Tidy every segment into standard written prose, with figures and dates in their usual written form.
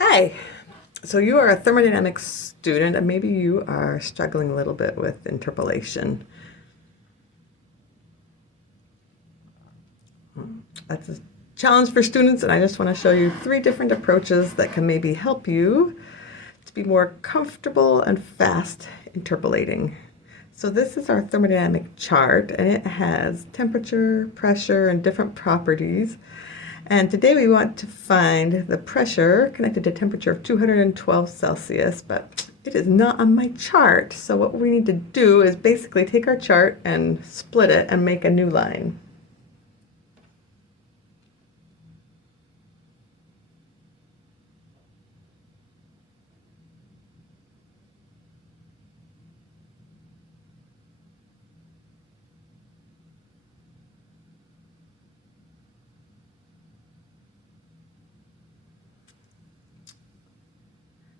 Hi. So you are a thermodynamics student and maybe you are struggling a little bit with interpolation. That's a challenge for students, and I just want to show you 3 different approaches that can maybe help you to be more comfortable and fast interpolating. So this is our thermodynamic chart, and it has temperature, pressure, and different properties. And today we want to find the pressure connected to temperature of 212 Celsius, but it is not on my chart. So what we need to do is basically take our chart and split it and make a new line.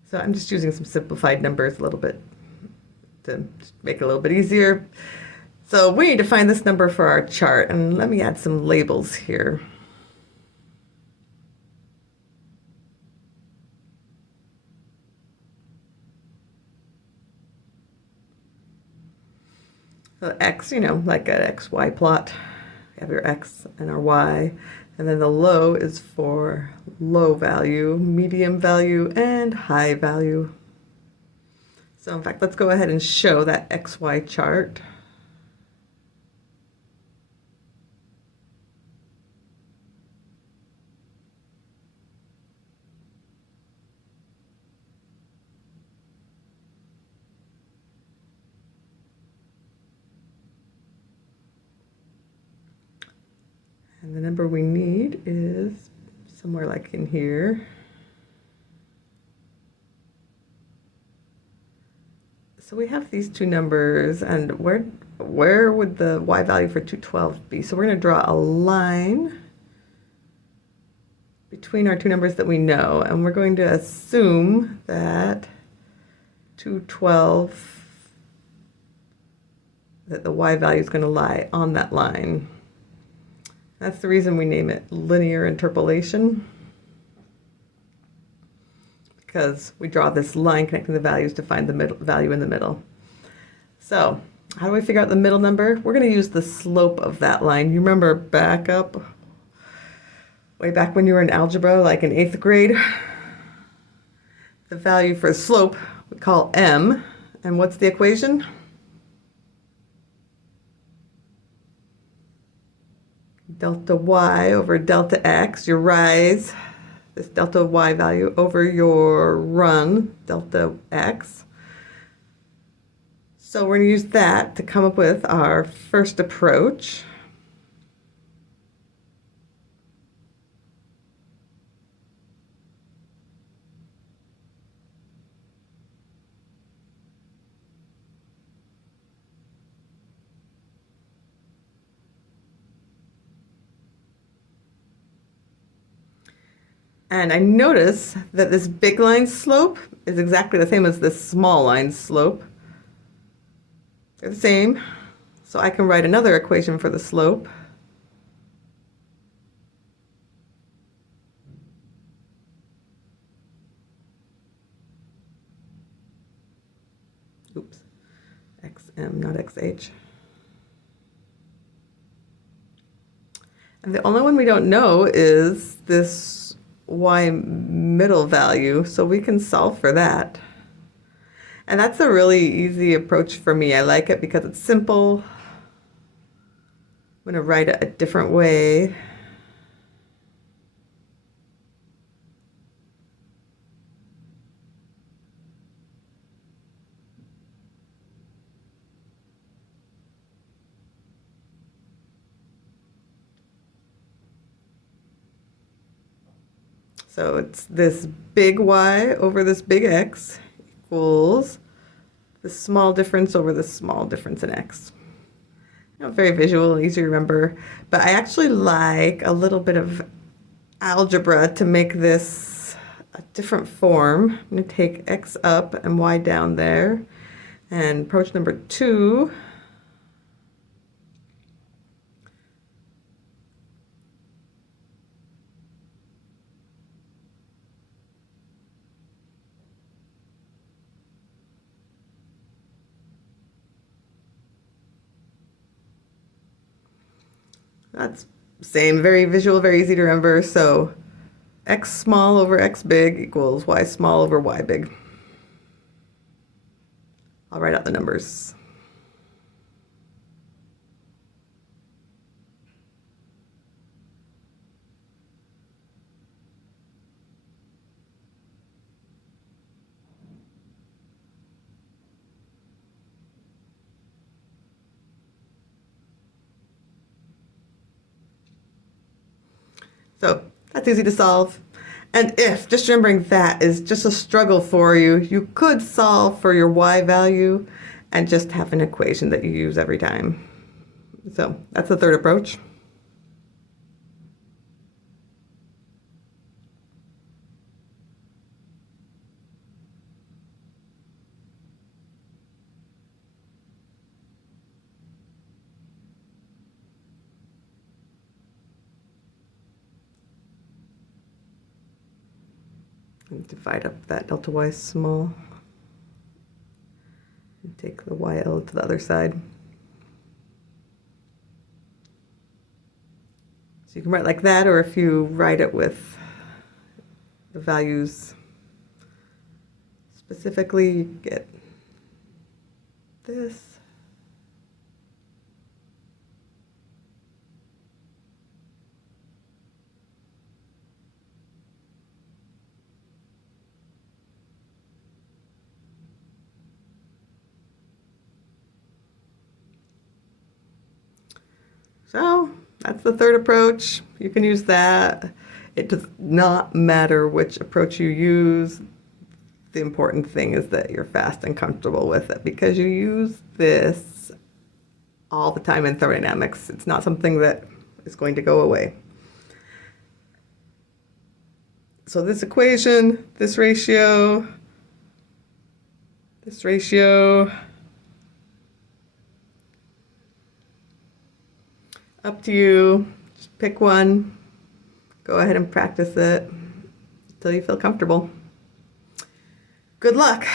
So I'm just using some simplified numbers a little bit to make it a little bit easier. So we need to find this number for our chart, and let me add some labels here. So x, like an XY plot. You have your x and our y. And then the low is for low value, medium value, and high value. So in fact, let's go ahead and show that XY chart. And the number we need is somewhere like in here. So we have these 2 numbers, and where would the y value for 212 be? So we're going to draw a line between our 2 numbers that we know, and we're going to assume that 212, that the y value is going to lie on that line. That's the reason we name it linear interpolation, because we draw this line connecting the values to find the value in the middle. So how do we figure out the middle number? We're going to use the slope of that line. You remember way back when you were in algebra, like in 8th grade? The value for slope we call m. And what's the equation? Delta y over delta x, your rise, this delta y value over your run, delta x. So we're going to use that to come up with our first approach. And I notice that this big line slope is exactly the same as this small line slope. They're the same. So I can write another equation for the slope. Oops, xm, not xh. And the only one we don't know is this y middle value, so we can solve for that. And that's a really easy approach for me. I like it because it's simple. I'm going to write it a different way. So it's this big y over this big x equals the small difference over the small difference in x. Very visual and easy to remember, but I actually like a little bit of algebra to make this a different form. I'm going to take x up and y down there. And approach number 2, That's same, very visual, very easy to remember. So x small over x big equals y small over y big. I'll write out the numbers. So that's easy to solve. And if, just remembering that is just a struggle for you, you could solve for your y value and just have an equation that you use every time. So that's the third approach. And divide up that delta y small. And take the YL to the other side. So you can write like that, or if you write it with the values specifically, you get this. So that's the third approach. You can use that. It does not matter which approach you use. The important thing is that you're fast and comfortable with it, because you use this all the time in thermodynamics. It's not something that is going to go away. So this equation, this ratio, up to you. Just pick one. Go ahead and practice it until you feel comfortable. Good luck.